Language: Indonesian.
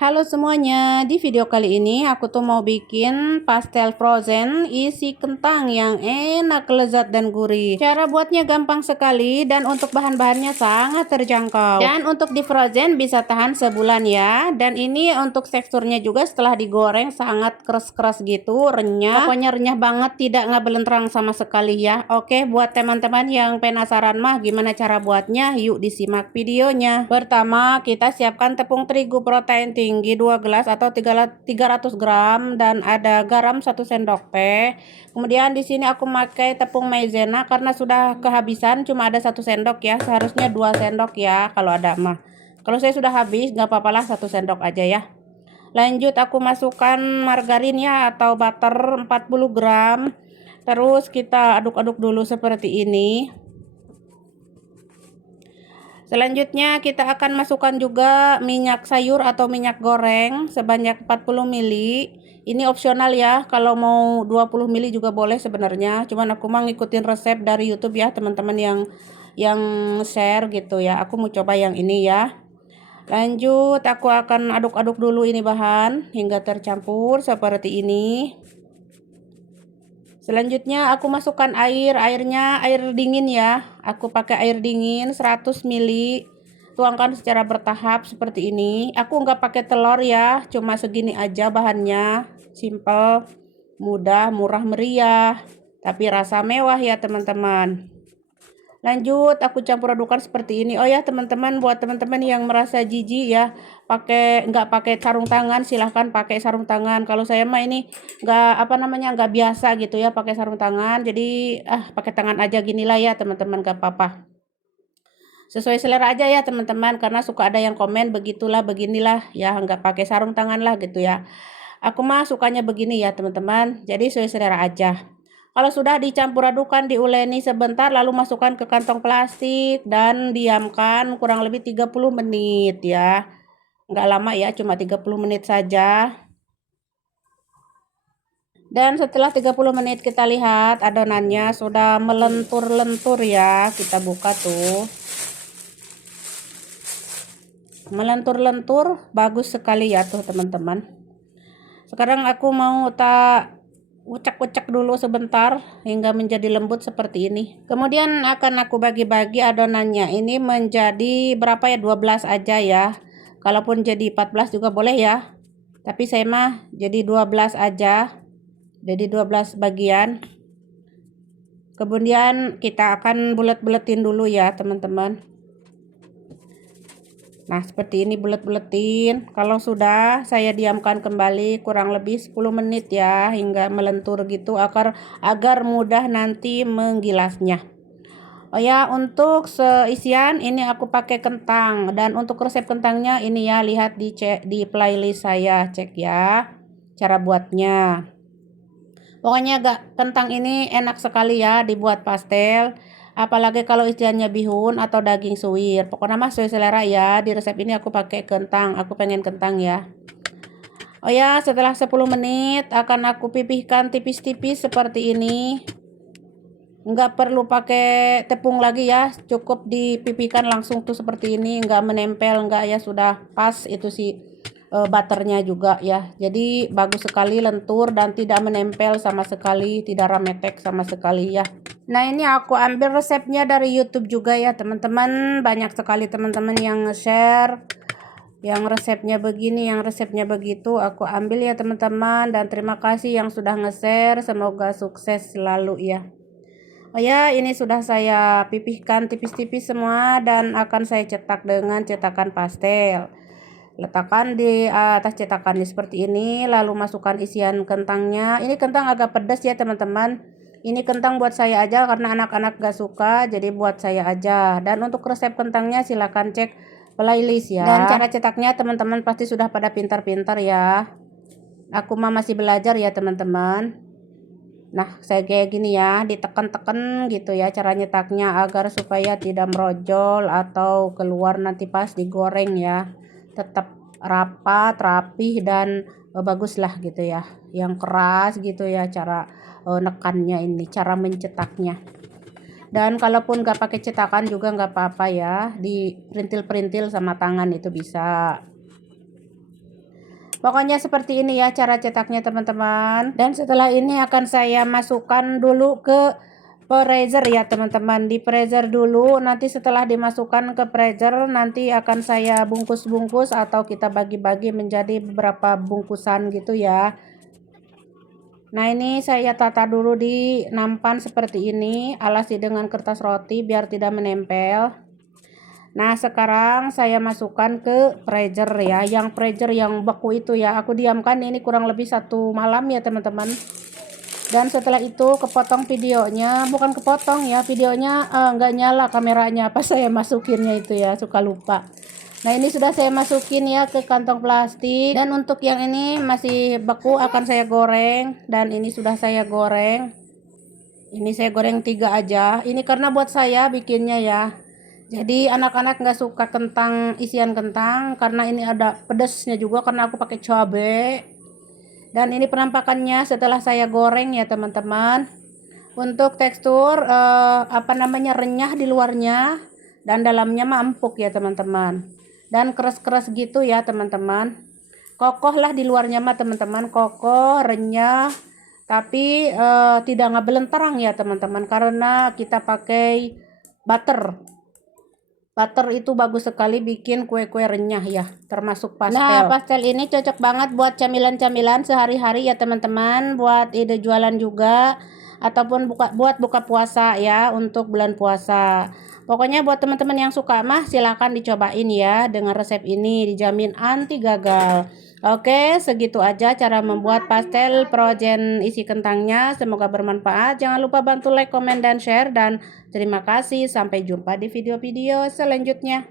Halo semuanya, di video kali ini aku tuh mau bikin pastel frozen isi kentang yang enak, lezat, dan gurih. Cara buatnya gampang sekali dan untuk bahan-bahannya sangat terjangkau. Dan untuk di frozen bisa tahan sebulan ya. Dan ini untuk teksturnya juga setelah digoreng sangat keras-keras gitu, renyah. Pokoknya renyah banget, tidak ngebelentrang sama sekali ya. Oke, buat teman-teman yang penasaran mah gimana cara buatnya, yuk disimak videonya. Pertama, kita siapkan tepung terigu protein tinggi 2 gelas atau 300 gram dan ada garam 1 sendok teh. Kemudian di sini aku pakai tepung maizena karena sudah kehabisan, cuma ada 1 sendok ya. Seharusnya 2 sendok ya kalau ada mah. Kalau saya sudah habis nggak apa-apa lah, 1 sendok aja ya. Lanjut aku masukkan margarin ya atau butter 40 gram. Terus kita aduk-aduk dulu seperti ini. Selanjutnya kita akan masukkan juga minyak sayur atau minyak goreng sebanyak 40 ml. Ini opsional ya, kalau mau 20 ml juga boleh sebenarnya. Cuman aku mau ngikutin resep dari YouTube ya, teman-teman yang share gitu ya. Aku mau coba yang ini ya. Lanjut aku akan aduk-aduk dulu ini bahan hingga tercampur seperti ini. Selanjutnya aku masukkan airnya air dingin ya. Aku pakai air dingin 100 ml. Tuangkan secara bertahap seperti ini. Aku nggak pakai telur ya, cuma segini aja bahannya. Simple, mudah, murah meriah, tapi rasa mewah ya teman-teman. Lanjut aku campur adukan seperti ini. Oh ya teman-teman, buat teman-teman yang merasa jijik ya nggak pakai sarung tangan, silahkan pakai sarung tangan. Kalau saya mah ini nggak biasa gitu ya pakai sarung tangan, jadi pakai tangan aja ginilah ya teman-teman, nggak apa-apa, sesuai selera aja ya teman-teman, karena suka ada yang komen begitulah beginilah ya, nggak pakai sarung tangan lah gitu ya. Aku mah sukanya begini ya teman-teman, jadi sesuai selera aja. Kalau sudah dicampur adukan, diuleni sebentar lalu masukkan ke kantong plastik dan diamkan kurang lebih 30 menit ya. Nggak lama ya, cuma 30 menit saja. Dan setelah 30 menit kita lihat adonannya sudah melentur-lentur ya. Kita buka tuh. Melentur-lentur, bagus sekali ya tuh teman-teman. Sekarang aku mau ucek-ucek dulu sebentar hingga menjadi lembut seperti ini. Kemudian akan aku bagi-bagi adonannya. Ini menjadi berapa ya? 12 aja ya. Kalaupun jadi 14 juga boleh ya. Tapi saya mah jadi 12 aja. Jadi 12 bagian. Kemudian kita akan bulet-buletin dulu ya, teman-teman. Nah, seperti ini bulet-buletin. Kalau sudah, saya diamkan kembali kurang lebih 10 menit ya, hingga melentur gitu agar mudah nanti menggilasnya. Oh ya, untuk seisian ini aku pakai kentang, dan untuk resep kentangnya ini ya, lihat di playlist saya, cek ya cara buatnya. Pokoknya kentang ini enak sekali ya dibuat pastel. Apalagi kalau isiannya bihun atau daging suwir. Pokoknya mah sesuai selera ya. Di resep ini aku pakai kentang. Aku pengen kentang ya. Oh ya, setelah 10 menit akan aku pipihkan tipis-tipis seperti ini. Enggak perlu pakai tepung lagi ya. Cukup dipipihkan langsung tuh seperti ini. Enggak menempel, enggak ya, sudah pas itu sih. Butternya juga ya, jadi bagus sekali, lentur dan tidak menempel sama sekali, tidak remetek sama sekali ya. Nah, ini aku ambil resepnya dari YouTube juga ya teman-teman. Banyak sekali teman-teman yang nge-share yang resepnya begini, yang resepnya begitu. Aku ambil ya teman-teman, dan terima kasih yang sudah nge-share. Semoga sukses selalu ya. Oh ya, ini sudah saya pipihkan tipis-tipis semua dan akan saya cetak dengan cetakan pastel. Letakkan di atas cetakannya seperti ini, lalu masukkan isian kentangnya. Ini kentang agak pedas ya teman-teman. Ini kentang buat saya aja karena anak-anak gak suka, jadi buat saya aja. Dan untuk resep kentangnya silahkan cek playlist ya. Dan cara cetaknya teman-teman pasti sudah pada pintar-pintar ya. Aku mah masih belajar ya teman-teman. Nah, saya kayak gini ya, ditekan-tekan gitu ya cara nyetaknya agar supaya tidak merojol atau keluar nanti pas digoreng ya. Tetap rapat, rapih, dan bagus lah gitu ya. Yang keras gitu ya cara nekannya ini, cara mencetaknya. Dan kalaupun gak pakai cetakan juga nggak apa-apa ya, di perintil-perintil sama tangan itu bisa. Pokoknya seperti ini ya cara cetaknya teman-teman. Dan setelah ini akan saya masukkan dulu ke freezer ya teman-teman. Di freezer dulu, nanti setelah dimasukkan ke freezer nanti akan saya bungkus-bungkus atau kita bagi-bagi menjadi beberapa bungkusan gitu ya. Nah ini saya tata dulu di nampan seperti ini, alasi dengan kertas roti biar tidak menempel. Nah sekarang saya masukkan ke freezer ya, yang freezer yang beku itu ya, aku diamkan ini kurang lebih 1 malam ya teman-teman. Dan setelah itu kepotong videonya, bukan kepotong ya, videonya nggak nyala kameranya pas saya masukinnya itu ya, suka lupa. Nah ini sudah saya masukin ya ke kantong plastik, dan untuk yang ini masih beku akan saya goreng, dan ini sudah saya goreng. Ini saya goreng 3 aja, ini karena buat saya bikinnya ya. Jadi anak-anak nggak suka kentang, isian kentang, karena ini ada pedasnya juga karena aku pakai cabai. Dan ini penampakannya setelah saya goreng ya teman-teman. Untuk tekstur renyah di luarnya dan dalamnya mah empuk ya teman-teman. Dan keras-keras gitu ya teman-teman. Kokoh lah di luarnya mah teman-teman, kokoh, renyah. Tapi tidak ngebelentarang ya teman-teman karena kita pakai butter. Butter itu bagus sekali bikin kue-kue renyah ya, termasuk pastel. Nah, pastel ini cocok banget buat camilan-camilan sehari-hari ya teman-teman, buat ide jualan juga ataupun buat buka puasa ya, untuk bulan puasa. Pokoknya buat teman-teman yang suka mah silahkan dicobain ya, dengan resep ini dijamin anti gagal. Oke, segitu aja cara membuat pastel frozen isi kentangnya. Semoga bermanfaat. Jangan lupa bantu like, komen, dan share. Dan terima kasih. Sampai jumpa di video-video selanjutnya.